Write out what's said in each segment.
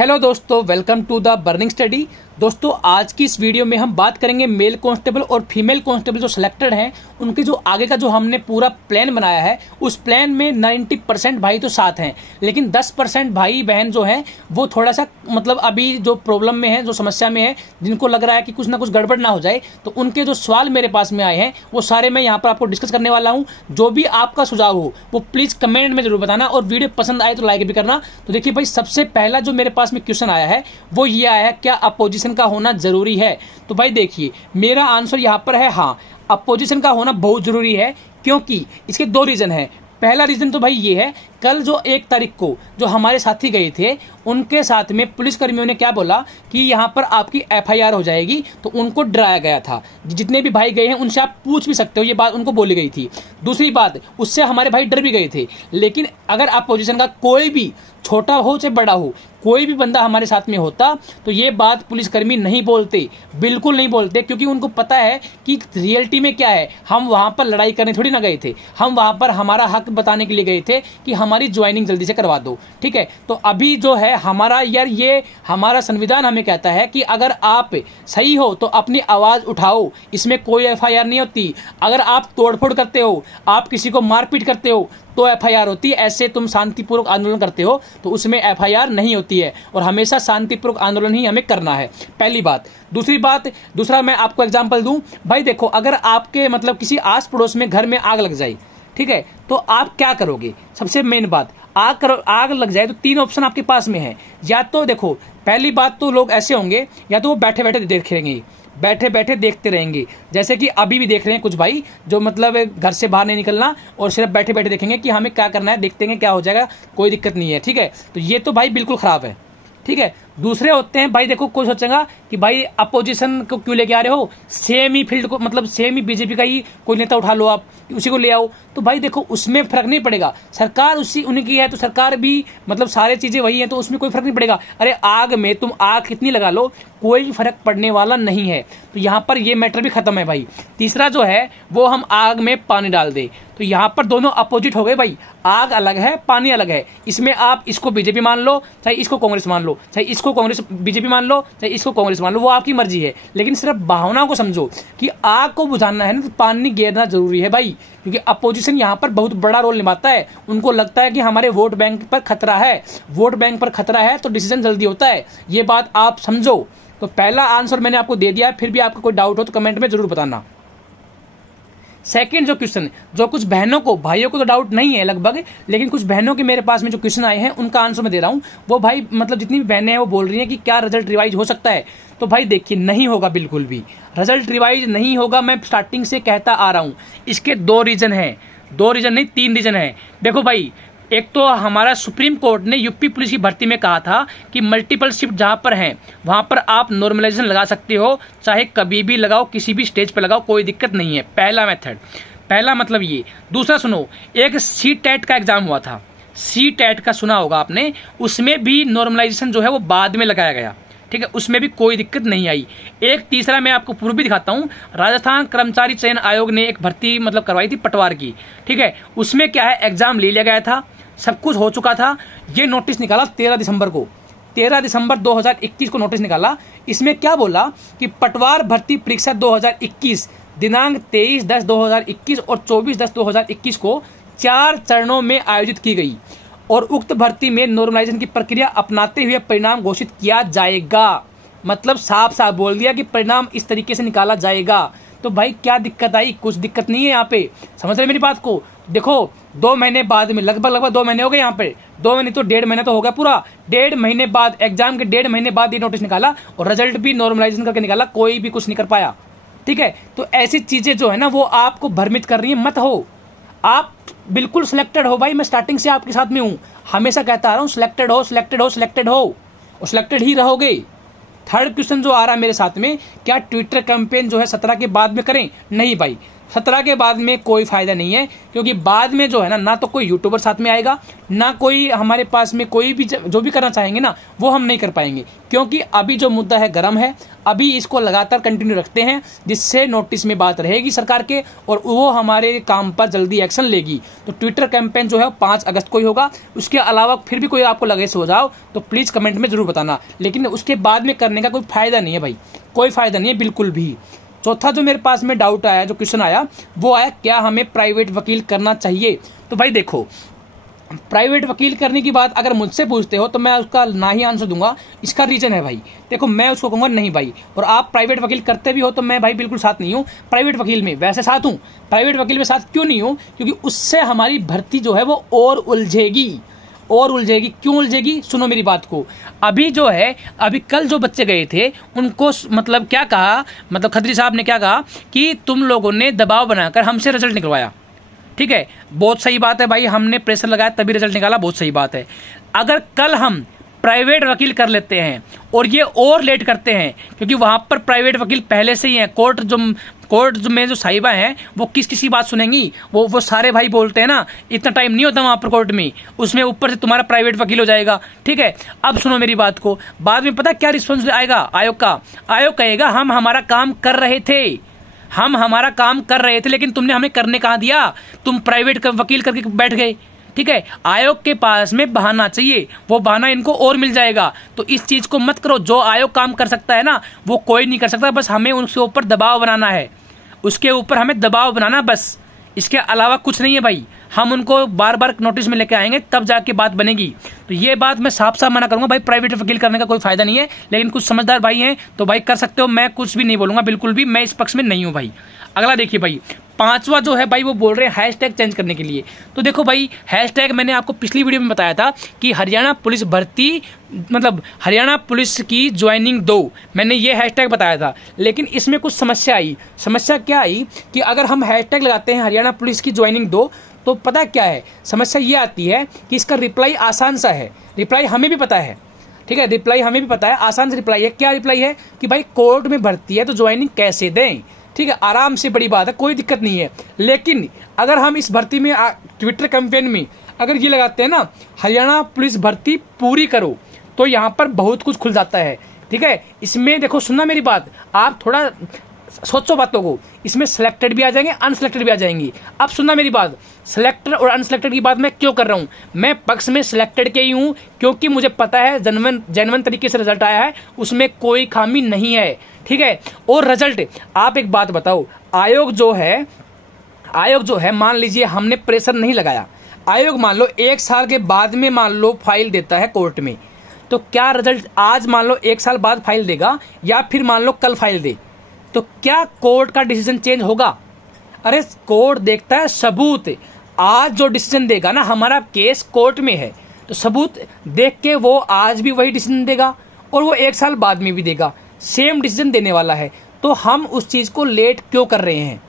Hello दोस्तों, welcome to the burning study. दोस्तों, आज की इस वीडियो में हम बात करेंगे मेल कांस्टेबल और फीमेल कांस्टेबल जो सिलेक्टेड हैं उनके जो आगे का जो हमने पूरा प्लान बनाया है, उस प्लान में 90% भाई तो साथ हैं, लेकिन 10% भाई बहन जो हैं वो थोड़ा सा मतलब अभी जो प्रॉब्लम में है, जो समस्या में है, जिनको लग रहा है कि कुछ ना कुछ गड़बड़ ना हो जाए, तो उनके जो सवाल मेरे पास में आए हैं वो सारे मैं यहाँ पर आपको डिस्कस करने वाला हूँ। जो भी आपका सुझाव हो वो प्लीज कमेंट में जरूर बताना और वीडियो पसंद आए तो लाइक भी करना। तो देखिए भाई, सबसे पहला जो मेरे पास में क्वेश्चन आया है वो ये आया है, क्या अपोजिशन का होना जरूरी है? तो भाई देखिए, मेरा आंसर यहां पर है हाँ, अपोजिशन का होना बहुत जरूरी है, क्योंकि इसके दो रीजन है। पहला रीजन तो भाई ये है, कल जो 1 तारीख को जो हमारे साथी गए थे उनके साथ में पुलिस कर्मियों ने क्या बोला कि यहाँ पर आपकी FIR हो जाएगी, तो उनको डराया गया था। जितने भी भाई गए हैं उनसे आप पूछ भी सकते हो, ये बात उनको बोली गई थी। दूसरी बात, उससे हमारे भाई डर भी गए थे। लेकिन अगर अपोजिशन का कोई भी, छोटा हो चाहे बड़ा हो, कोई भी बंदा हमारे साथ में होता तो ये बात पुलिसकर्मी नहीं बोलते, बिल्कुल नहीं बोलते, क्योंकि उनको पता है कि रियलिटी में क्या है। हम वहां पर लड़ाई करने थोड़ी ना गए थे, हम वहां पर हमारा हक बताने के लिए गए थे कि हमारी ज्वाइनिंग जल्दी से करवा दो। ठीक है, तो अभी जो है हमारा यार, ये हमारा संविधान हमें कहता है कि अगर आप सही हो तो अपनी आवाज उठाओ, इसमें कोई FIR नहीं होती। अगर आप तोड़फोड़ करते हो, आप किसी को मारपीट करते हो तो FIR होती है। ऐसे तुम शांतिपूर्वक आंदोलन करते हो तो उसमें FIR नहीं होती है, और हमेशा शांतिपूर्वक आंदोलन ही हमें करना है, पहली बात। दूसरा मैं आपको एग्जांपल दूं भाई, देखो, अगर आपके मतलब किसी आस पड़ोस में घर में आग लग जाए, ठीक है, तो आप क्या करोगे? सबसे मेन बात, आग लग जाए तो 3 ऑप्शन आपके पास में है। या तो देखो, पहली बात तो लोग ऐसे होंगे, या तो वो बैठे बैठे देखेंगे, बैठे बैठे देखते रहेंगे, जैसे कि अभी भी देख रहे हैं कुछ भाई जो मतलब घर से बाहर नहीं निकलना और सिर्फ बैठे बैठे देखेंगे कि हमें क्या करना है, देखते हैं क्या हो जाएगा, कोई दिक्कत नहीं है। ठीक है, तो ये तो भाई बिल्कुल खराब है। ठीक है, दूसरे होते हैं भाई, देखो, कोई सोचेगा कि भाई अपोजिशन को क्यों लेके आ रहे हो, सेम ही फील्ड को, मतलब सेम ही बीजेपी का ही कोई नेता उठा लो, आप उसी को ले आओ। तो भाई देखो, उसमें फर्क नहीं पड़ेगा, सरकार उसी उनकी है तो सरकार भी मतलब सारी चीजें वही है, तो उसमें कोई फर्क नहीं पड़ेगा। अरे आग में तुम आग कितनी लगा लो, कोई फर्क पड़ने वाला नहीं है। तो यहाँ पर ये मैटर भी खत्म है भाई। तीसरा जो है वो, हम आग में पानी डाल दे, तो यहाँ पर दोनों अपोजिट हो गए भाई, आग अलग है पानी अलग है। इसमें आप इसको बीजेपी मान लो, चाहे इसको कांग्रेस मान लो, चाहे इसको कांग्रेस बीजेपी मान लो, चाहे इसको कांग्रेस मान लो, वो आपकी मर्जी है। लेकिन सिर्फ भावनाओं को समझो कि आग को बुझाना है ना, तो पानी गिरना जरूरी है भाई, क्योंकि अपोजिशन यहाँ पर बहुत बड़ा रोल निभाता है। उनको लगता है कि हमारे वोट बैंक पर खतरा है, वोट बैंक पर खतरा है तो डिसीजन जल्दी होता है, ये बात आप समझो। तो पहला आंसर मैंने आपको दे दिया है, फिर भी आपको कोई डाउट हो तो कमेंट में जरूर बताना। सेकंड जो क्वेश्चन, जो कुछ बहनों को, भाइयों को तो डाउट नहीं है लगभग, लेकिन कुछ बहनों के मेरे पास में जो क्वेश्चन आए हैं उनका आंसर मैं दे रहा हूं। वो भाई मतलब जितनी भी बहनें हैं वो बोल रही हैं कि क्या रिजल्ट रिवाइज हो सकता है? तो भाई देखिए, नहीं होगा, बिल्कुल भी रिजल्ट रिवाइज नहीं होगा, मैं स्टार्टिंग से कहता आ रहा हूं। इसके 2 रीजन है, 2 रीजन नहीं 3 रीजन है। देखो भाई, एक तो हमारा सुप्रीम कोर्ट ने यूपी पुलिस की भर्ती में कहा था कि मल्टीपल शिफ्ट जहां पर हैं वहां पर आप नॉर्मलाइजेशन लगा सकते हो, चाहे कभी भी लगाओ, किसी भी स्टेज पर लगाओ, कोई दिक्कत नहीं है। पहला मेथड, पहला मतलब ये। दूसरा सुनो, एक CTET का एग्जाम हुआ था, CTET का सुना होगा आपने, उसमें भी नॉर्मलाइजेशन जो है वो बाद में लगाया गया। ठीक है, उसमें भी कोई दिक्कत नहीं आई। एक तीसरा मैं आपको प्रूफ भी दिखाता हूं, राजस्थान कर्मचारी चयन आयोग ने एक भर्ती मतलब करवाई थी पटवार की। ठीक है, उसमें क्या है, एग्जाम ले लिया गया था, सब कुछ हो चुका था, ये नोटिस निकाला 13 दिसंबर को, 13 दिसंबर 2021 को नोटिस निकाला। इसमें क्या बोला कि पटवार भर्ती परीक्षा 2021 दिनांक 23/10/2021 और 24/10/2021 को 4 चरणों में आयोजित की गई, और उक्त भर्ती में नॉर्मलाइजेशन की प्रक्रिया अपनाते हुए परिणाम घोषित किया जाएगा। मतलब साफ साफ बोल दिया कि परिणाम इस तरीके से निकाला जाएगा। तो भाई क्या दिक्कत आई? कुछ दिक्कत नहीं है यहाँ पे, समझ रहे मेरी बात को? देखो, 2 महीने बाद में, लगभग 2 महीने हो गए यहाँ पे, 2 महीने तो 1.5 महीना तो हो गया पूरा। 1.5 महीने बाद, एग्जाम के 1.5 महीने बाद ये नोटिस निकाला, और रिजल्ट भी नॉर्मलाइजेशन करके निकाला, कोई भी कुछ नहीं कर पाया। ठीक है, तो ऐसी चीजें जो है ना वो आपको भ्रमित कर रही है, मत हो। आप बिल्कुल सिलेक्टेड हो भाई, मैं स्टार्टिंग से आपके साथ में हूं, हमेशा कहता आ रहा हूं, सिलेक्टेड हो, सिलेक्टेड हो, सिलेक्टेड हो, और सिलेक्टेड ही रहोगे। थर्ड क्वेश्चन जो आ रहा है मेरे साथ में, क्या ट्विटर कैंपेन जो है 17 के बाद में करें? नहीं भाई, 17 के बाद में कोई फायदा नहीं है, क्योंकि बाद में जो है ना तो कोई यूट्यूबर साथ में आएगा, ना कोई हमारे पास में कोई भी जो भी करना चाहेंगे ना वो हम नहीं कर पाएंगे, क्योंकि अभी जो मुद्दा है गर्म है, अभी इसको लगातार कंटिन्यू रखते हैं, जिससे नोटिस में बात रहेगी सरकार के और वो हमारे काम पर जल्दी एक्शन लेगी। तो ट्विटर कैंपेन जो है 5 अगस्त को ही होगा। उसके अलावा फिर भी कोई आपको लगे सो जाओ तो प्लीज कमेंट में जरूर बताना, लेकिन उसके बाद में करने का कोई फायदा नहीं है भाई, कोई फायदा नहीं है बिल्कुल भी। चौथा जो मेरे पास में डाउट आया, जो क्वेश्चन आया वो आया, क्या हमें प्राइवेट वकील करना चाहिए? तो भाई देखो, प्राइवेट वकील करने की बात अगर मुझसे पूछते हो तो मैं उसका ना ही आंसर दूंगा। इसका रीजन है भाई, देखो मैं उसको कहूंगा नहीं भाई, और आप प्राइवेट वकील करते भी हो तो मैं भाई बिल्कुल साथ नहीं हूँ प्राइवेट वकील में। वैसे साथ हूँ, प्राइवेट वकील में साथ क्यों नहीं हूँ? क्योंकि उससे हमारी भर्ती जो है वो और उलझेगी। क्यों उलझेगी? सुनो मेरी बात को। अभी जो है, अभी कल जो बच्चे गए थे उनको मतलब क्या कहा, मतलब खत्री साहब ने क्या कहा कि तुम लोगों ने दबाव बनाकर हमसे रिजल्ट निकलवाया। ठीक है, बहुत सही बात है भाई, हमने प्रेशर लगाया तभी रिजल्ट निकाला, बहुत सही बात है। अगर कल हम प्राइवेट वकील कर लेते हैं और ये और लेट करते हैं, क्योंकि वहां पर प्राइवेट वकील पहले से ही हैं, कोर्ट में जो साहिबा हैं वो किसी बात सुनेंगी, वो सारे भाई बोलते हैं ना, इतना टाइम नहीं होता वहां पर कोर्ट में, उसमें ऊपर से तुम्हारा प्राइवेट वकील हो जाएगा। ठीक है, अब सुनो मेरी बात को, बाद में पता क्या रिस्पॉन्स आएगा आयोग का? आयोग कहेगा हम हमारा काम कर रहे थे, लेकिन तुमने हमें करने कहाँ दिया, तुम प्राइवेट वकील करके बैठ गए। ठीक है, आयोग के पास में बहाना चाहिए, वो बहाना इनको और मिल जाएगा। तो इस चीज को मत करो, जो आयोग काम कर सकता है ना वो कोई नहीं कर सकता, बस हमें उसके ऊपर दबाव बनाना है, उसके ऊपर हमें दबाव बनाना बस, इसके अलावा कुछ नहीं है भाई। हम उनको बार बार नोटिस में लेके आएंगे तब जाके बात बनेगी। तो ये बात मैं साफ साफ मना करूंगा भाई, प्राइवेट वकील करने का कोई फायदा नहीं है, लेकिन कुछ समझदार भाई हैं तो भाई कर सकते हो, मैं कुछ भी नहीं बोलूंगा, बिल्कुल भी मैं इस पक्ष में नहीं हूं भाई। अगला देखिए भाई, 5वां जो है भाई वो बोल रहे हैं हैशटैग चेंज करने के लिए। तो देखो भाई, हैशटैग मैंने आपको पिछली वीडियो में बताया था कि हरियाणा पुलिस भर्ती, मतलब हरियाणा पुलिस की ज्वाइनिंग दो, मैंने ये हैशटैग बताया था। लेकिन इसमें कुछ समस्या आई। समस्या क्या आई कि अगर हम हैशटैग लगाते हैं हरियाणा पुलिस की ज्वाइनिंग दो, तो पता क्या है समस्या ये आती है कि इसका रिप्लाई आसान सा है, रिप्लाई हमें भी पता है। ठीक है, रिप्लाई हमें भी पता है, आसान से रिप्लाई है। क्या रिप्लाई है कि भाई कोर्ट में भर्ती है तो ज्वाइनिंग कैसे दें। ठीक है, आराम से, बड़ी बात है, कोई दिक्कत नहीं है। लेकिन अगर हम इस भर्ती में ट्विटर कैंपेन में अगर ये लगाते हैं ना हरियाणा पुलिस भर्ती पूरी करो, तो यहाँ पर बहुत कुछ खुल जाता है। ठीक है, इसमें देखो, सुनना मेरी बात, आप थोड़ा सोचो बातों को, इसमें सिलेक्टेड भी आ जाएंगे, अनसिलेक्टेड भी आ जाएंगी। अब सुनना मेरी बात, सिलेक्टेड और अनसिलेक्टेड की बात मैं क्यों कर रहा हूं? मैं पक्ष में सिलेक्टेड के ही हूं, क्योंकि मुझे पता है जेन्युइन तरीके से रिजल्ट आया है, उसमें कोई खामी नहीं है। ठीक है, और रिजल्ट, आप एक बात बताओ, आयोग जो है मान लीजिए हमने प्रेशर नहीं लगाया, आयोग मान लो 1 साल के बाद में मान लो फाइल देता है कोर्ट में, तो क्या रिजल्ट आज मान लो 1 साल बाद फाइल देगा या फिर मान लो कल फाइल दे, तो क्या कोर्ट का डिसीजन चेंज होगा? अरे कोर्ट देखता है सबूत, आज जो डिसीजन देगा ना, हमारा केस कोर्ट में है तो सबूत देख के वो आज भी वही डिसीजन देगा और वो 1 साल बाद में भी देगा, सेम डिसीजन देने वाला है। तो हम उस चीज को लेट क्यों कर रहे हैं?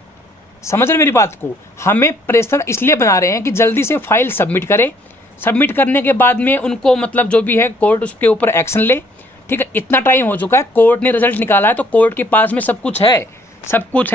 समझ रहे मेरी बात को? हमें प्रेशर इसलिए बना रहे हैं कि जल्दी से फाइल सबमिट करें, सबमिट करने के बाद में उनको मतलब जो भी है कोर्ट उसके ऊपर एक्शन ले। ठीक है, इतना टाइम हो चुका है, कोर्ट ने रिजल्ट निकाला है तो कोर्ट के पास में सब कुछ है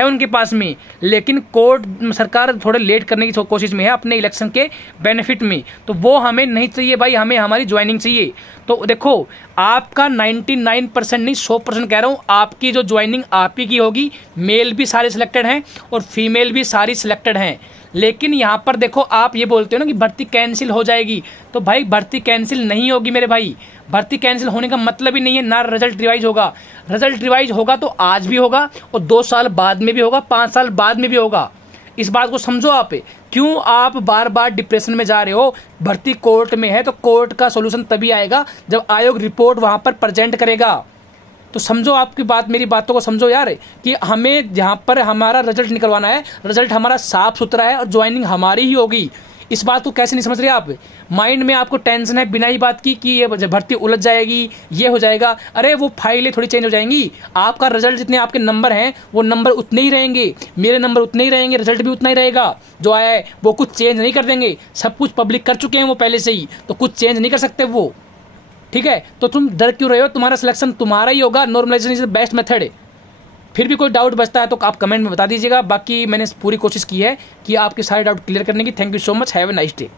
उनके पास में, लेकिन कोर्ट सरकार थोड़े लेट करने की कोशिश में है अपने इलेक्शन के बेनिफिट में। तो वो हमें नहीं चाहिए भाई, हमें हमारी ज्वाइनिंग चाहिए। तो देखो, आपका 99% नहीं 100% कह रहा हूं, आपकी जो ज्वाइनिंग आप ही की होगी। मेल भी सारे सिलेक्टेड हैं और फीमेल भी सारी सिलेक्टेड हैं। लेकिन यहाँ पर देखो, आप ये बोलते हो ना कि भर्ती कैंसिल हो जाएगी, तो भाई भर्ती कैंसिल नहीं होगी मेरे भाई। भर्ती कैंसिल होने का मतलब ही नहीं है ना रिजल्ट रिवाइज होगा। रिजल्ट रिवाइज होगा तो आज भी होगा और 2 साल बाद में भी होगा, 5 साल बाद में भी होगा। इस बात को समझो आप। क्यों आप बार बार डिप्रेशन में जा रहे हो? भर्ती कोर्ट में है तो कोर्ट का सोल्यूशन तभी आएगा जब आयोग रिपोर्ट वहां पर प्रेजेंट करेगा। तो समझो आपकी बात, मेरी बातों को समझो यार, कि हमें जहां पर हमारा रिजल्ट निकलवाना है, रिजल्ट हमारा साफ सुथरा है और ज्वाइनिंग हमारी ही होगी। इस बात को कैसे नहीं समझ रहे आप? माइंड में आपको टेंशन है बिना ही बात की कि ये भर्ती उलझ जाएगी, ये हो जाएगा। अरे वो फाइलें थोड़ी चेंज हो जाएंगी, आपका रिजल्ट जितने आपके नंबर हैं वो नंबर उतने ही रहेंगे, मेरे नंबर उतने ही रहेंगे, रिजल्ट भी उतना ही रहेगा। जो आया है वो कुछ चेंज नहीं कर देंगे, सब कुछ पब्लिक कर चुके हैं वो पहले से ही, तो कुछ चेंज नहीं कर सकते वो। ठीक है, तो तुम डर क्यों रहे हो? तुम्हारा सिलेक्शन तुम्हारा ही होगा, normalisation is the best method है। फिर भी कोई डाउट बचता है तो आप कमेंट में बता दीजिएगा। बाकी मैंने पूरी कोशिश की है कि आपके सारे डाउट क्लियर करने की। Thank you so much, have a nice day.